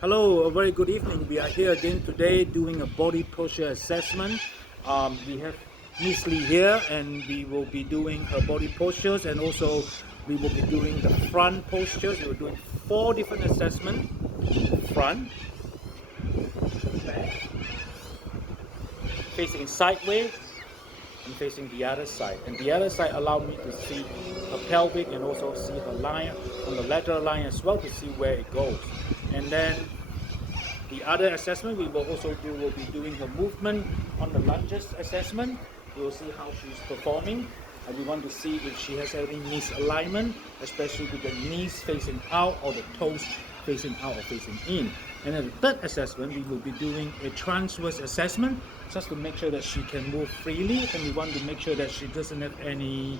Hello, a very good evening. We are here again today doing a body posture assessment. We have Miss Lee here and we will be doing her body postures, and also we will be doing the front postures. We're doing 4 different assessments: front, back, facing sideways, and facing the other side. And the other side allow me to see her pelvic and also see her line on the lateral line as well, to see where it goes. And then the other assessment we will also do will be doing her movement on the lunges assessment. We will see how she's performing, and we want to see if she has any misalignment, especially with the knees facing out or the toes facing out or facing in. And then the third assessment, we will be doing a transverse assessment just to make sure that she can move freely, and we want to make sure that she doesn't have any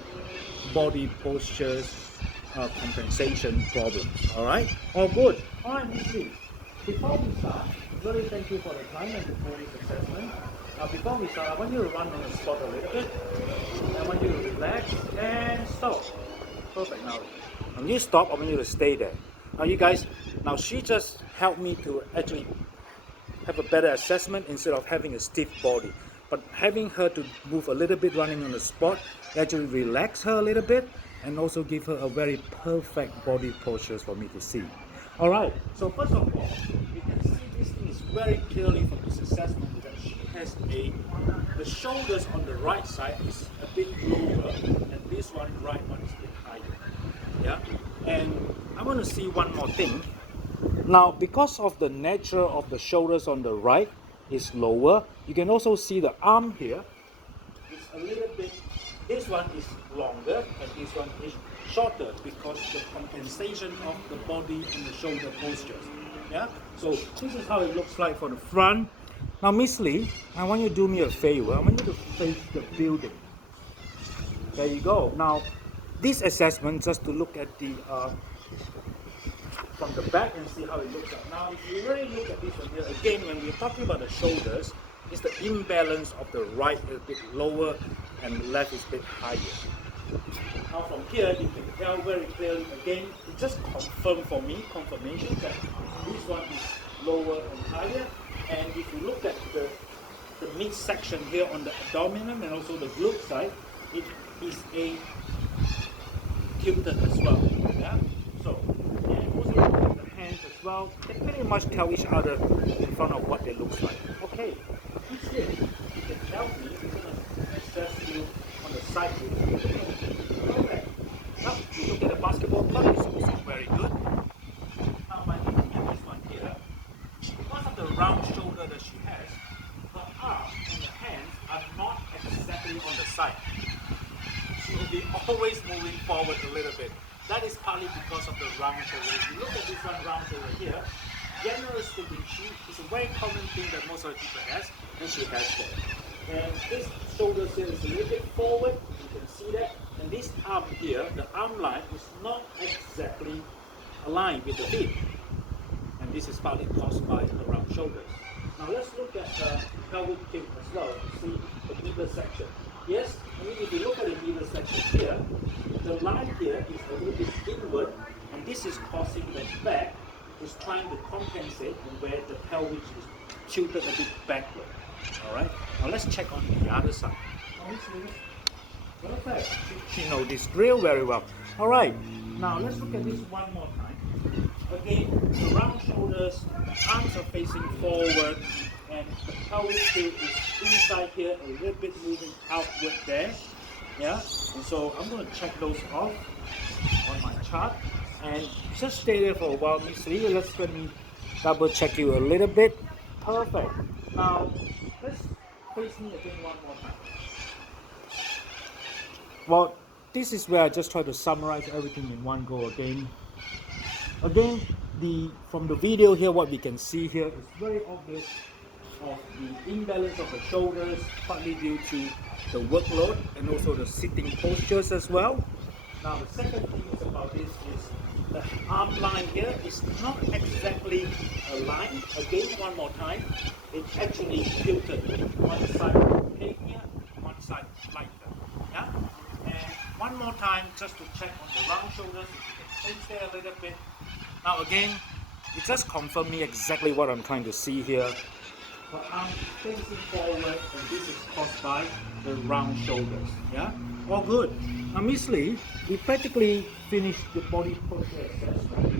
body postures compensation problems. All right, all good. All right, Miss Lee. Before we start, really thank you for the time and for this assessment. Before we start, I want you to run on the spot a little bit. I want you to relax and stop. Perfect. Now, when you stop, I want you to stay there. Now, you guys, now she just helped me to actually have a better assessment instead of having a stiff body. But having her to move a little bit running on the spot actually relax her a little bit and also give her a very perfect body postures for me to see. Alright, so first of all, you can see this thing is very clearly from this assessment that she has the shoulders on the right side is a bit lower and this right one is a bit higher. Yeah, and I want to see one more thing. Now, because of the nature of the shoulders on the right is lower, you can also see the arm here is a little bit, this one is longer and this one is shorter because the compensation of the body and the shoulder postures. Yeah, so this is how it looks like for the front. Now, Miss Lee, I want you to do me a favor. I want you to face the building. There you go. Now, this assessment just to look at the from the back and see how it looks like. Now, if you really look at this one here, again, when we're talking about the shoulders, it's the imbalance of the right is a bit lower and the left is a bit higher. Now from here, you can tell very clearly, again, it just confirmed for me, confirmation that this one is lower and higher. And if you look at the midsection here on the abdomen and also the glute side, it is a tilted as well. Yeah? So, and also look at the hands as well. They pretty much tell each other in front of what they look like. Okay, this here, you can tell me, we're going to assess you on the side view. Okay. Now, you look at the basketball court, it's also very good. Now, by looking at this one here, because of the round shoulder that she has, her arms and her hands are not exactly on the side. She will be always moving forward a little bit. That is partly because of the round shoulder. If you look at this one round shoulder here, generally speaking, it's a very common thing that most of the people has, and she has that. And this shoulder here is a little bit forward, you can see that. And this arm here, the arm line is not exactly aligned with the hip. And this is partly caused by the round shoulders. Now let's look at the pelvic tilt as well to see the middle section. Yes, I mean if you look at the middle section here, the line here is a little bit inward, and this is causing the back is trying to compensate where the pelvis is tilted a bit backward. Alright, now let's check on the other side. Perfect. She knows this drill very well. Alright, now let's look at this one more time. Again, the round shoulders, the arms are facing forward, and the pelvic tilt is inside here, a little bit moving outward there. Yeah, and so I'm going to check those off on my chart. And just stay there for a while, Miss Lee. Let me double check you a little bit. Perfect. Now, let's face me again one more time. Well, this is where I just try to summarize everything in one go again. Again, from the video here, what we can see here is very obvious of the imbalance of the shoulders, partly due to the workload and also the sitting postures as well. Now, the second thing is about this is the arm line here is not exactly aligned. Again, one more time, it's actually tilted. One side heavier, one side lighter. Yeah? And one more time, just to check on the round shoulders, if you can place there a little bit. Now again, it just confirmed me exactly what I'm trying to see here. Her arm facing forward, and this is caused by the round shoulders. Yeah, all good. Now, Miss Lee, we practically finished the body posture assessment.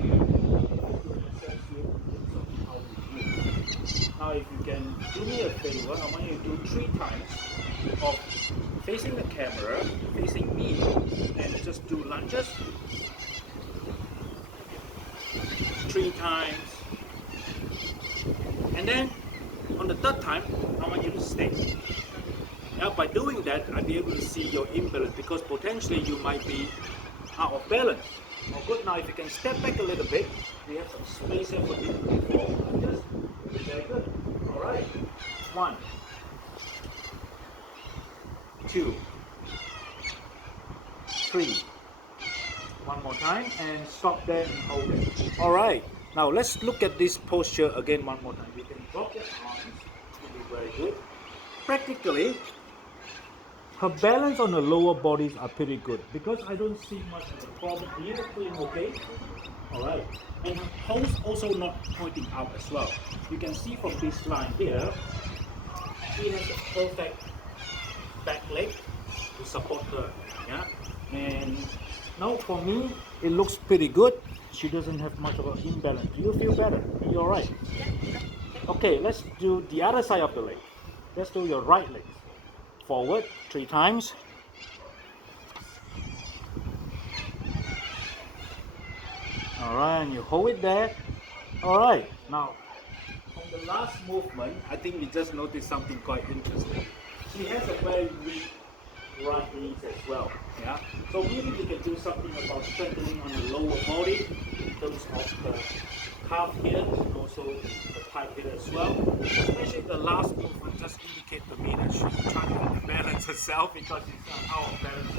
To assess you in terms of how you move. Now, if you can do me a favor, I want you to do 3 times of facing the camera, facing me, and just do lunges. 3 times. And then on the 3rd time, I want you to stay. Now, by doing that, I'll be able to see your imbalance because potentially you might be out of balance. Oh, good. Now, if you can step back a little bit, we have some space here for you to move forward. Just very good. All right. 1, 2, 3. One more time and stop there and hold it. All right. Now let's look at this posture again one more time. You can drop your arms. It will be very good. Practically, her balance on the lower bodies are pretty good because I don't see much of a problem here. Doing okay. All right. And her toes also not pointing out as well. You can see from this line here, she has a perfect back leg to support her. Yeah. And now for me, it looks pretty good. She doesn't have much of an imbalance. Do you feel better? Are you alright? Okay, let's do the other side of the leg. Let's do your right leg. Forward 3 times. Alright, and you hold it there. Alright, now on the last movement, I think we just noticed something quite interesting. She has a very weak right knees as well. Yeah. So maybe we can do something about strengthening on the lower body in terms of the calf here and also the thigh here as well. Especially the last movement just indicate to me that she's trying to balance herself because she's out of balance.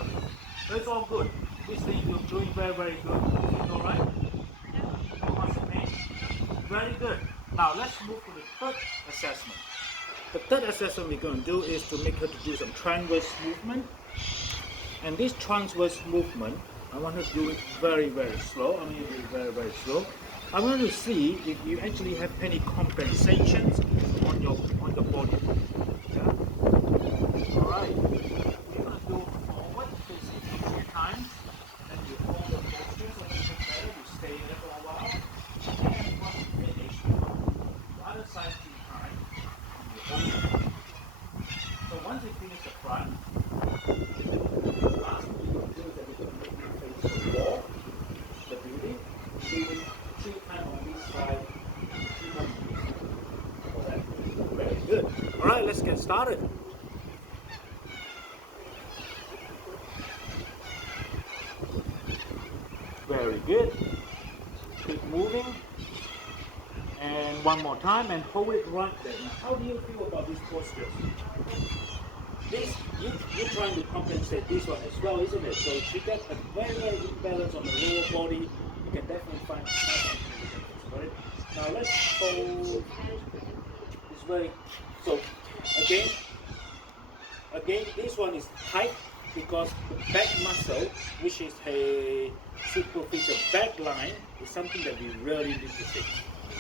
So it's all good. This thing you're doing very, very good. Is it alright? Very good. Now let's move to the 3rd assessment. The 3rd assessment we're going to do is to make her to do some transverse movement. And this transverse movement, I want her to do it very, very slow. I mean, do it very, very slow. I want to see if you actually have any compensations on the body. Yeah. All right. We're going to do forward facing 3 times. Then you hold the posture so you get better. You stay there for a while. And once you finish, the other side 3 times. So once you finish the front, the last thing you do is that you're going to make your face the wall, the building, do it 3 times on this side, 3 times on this side. Alright, very good. Alright, let's get started. Very good. Keep moving. And one more time and hold it right there. Now, how do you feel about this posture? This, you're trying to compensate this one as well, isn't it? So if you get a very, very good balance on the lower body, you can definitely find right? Now let's hold this very, so again, this one is tight because the back muscle, which is a superficial back line, is something that we really need to fix.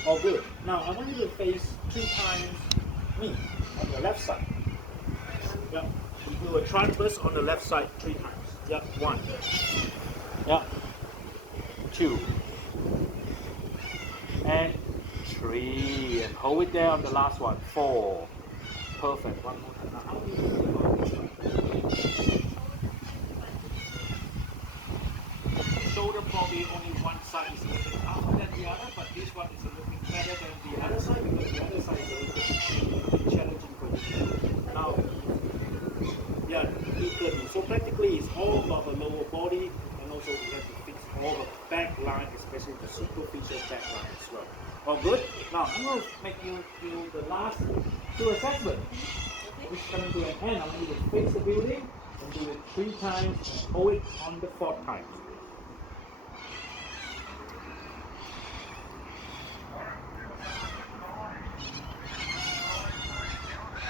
All good. Now I want you to face 3 times me on the left side. Yeah. We do a transverse on the left side 3 times. Yeah. 1. Yeah. 2. And 3. And hold it there on the last one. 4. Perfect. One more time. Now how do you feel about this one? Shoulder probably only one side is a little bit tougher than the other, but this one is a little bit better than the other side because the other side is a little bit challenging for you. Now, yeah, equally. So practically it's all about the lower body, and also we have to fix all the back line, especially the superficial back line as well. All good? Now I'm going to make you do the last 2 assessments. Which is coming to an end. I want you to face the building and do it 3 times and hold it on the 4th time.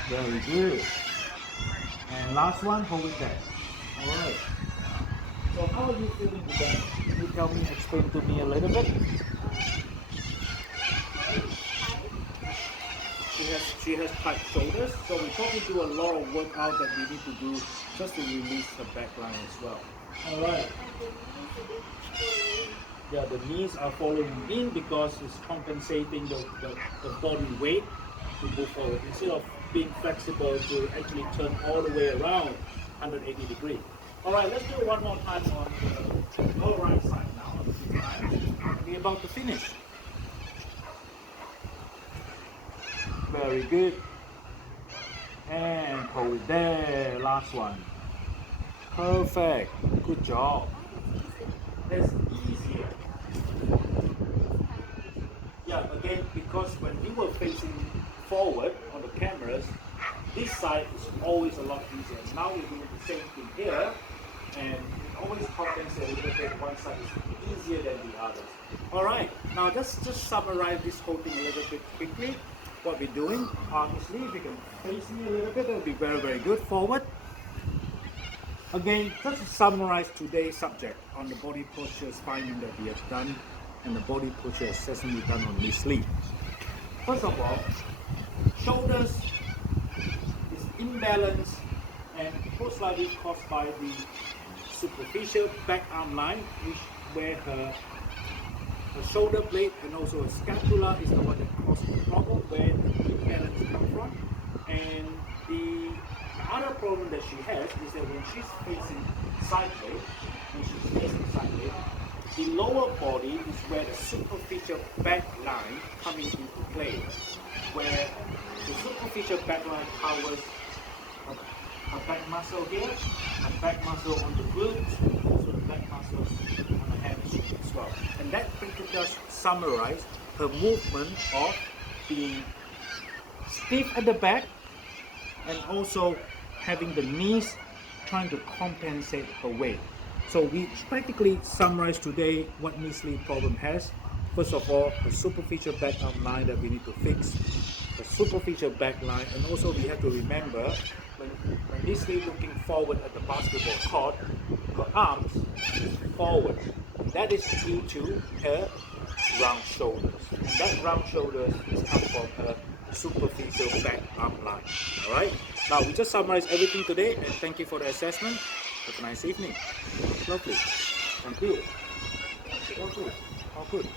Very good. And last one, hold it there. Alright. So how are you feeling today? Can you tell me, explain to me a little bit? she has tight shoulders, so we probably do a lot of workout that we need to do just to release her back line as well. All right. Yeah, the knees are following in because it's compensating the body weight to move forward instead of being flexible to actually turn all the way around 180 degrees. All right, let's do it one more time on your right side now. A few times. We're about to finish. Very good. And hold it there. Last one. Perfect. Good job. That's easier. Yeah, again, because when we were facing forward on the cameras, this side is always a lot easier. Now we're doing the same thing here, and it always compensates a little bit. One side is easier than the other. All right, now let's just summarize this whole thing a little bit quickly. What we're doing, obviously, if you can face me a little bit, that would be very, very good. Forward. Again, just to summarize today's subject on the body posture finding that we have done and the body posture assessment we've done on Miss Lee. First of all, shoulders is imbalanced and most likely caused by the superficial back arm line, where her shoulder blade and also her scapula is the one that causes the problem, where the imbalance comes from. And the other problem that she has is that when she's facing sideways, the lower body is where the superficial back line coming into play, where the superficial back line covers her back muscle here, her back muscle on the glutes, and also the back muscles on the hamstring as well. And that pretty does summarize her movement of being stiff at the back and also having the knees trying to compensate her weight. So we practically summarize today what Miss Lee problem has. First of all, the superficial back arm line that we need to fix, the superficial back line, and also we have to remember when Miss Lee looking forward at the basketball court, her arms is forward. And that is due to her round shoulders. And that round shoulders is come from her superficial back arm line. All right. Now we just summarize everything today, and thank you for the assessment. Have a nice evening. Lovely. Thank you. All good. All good.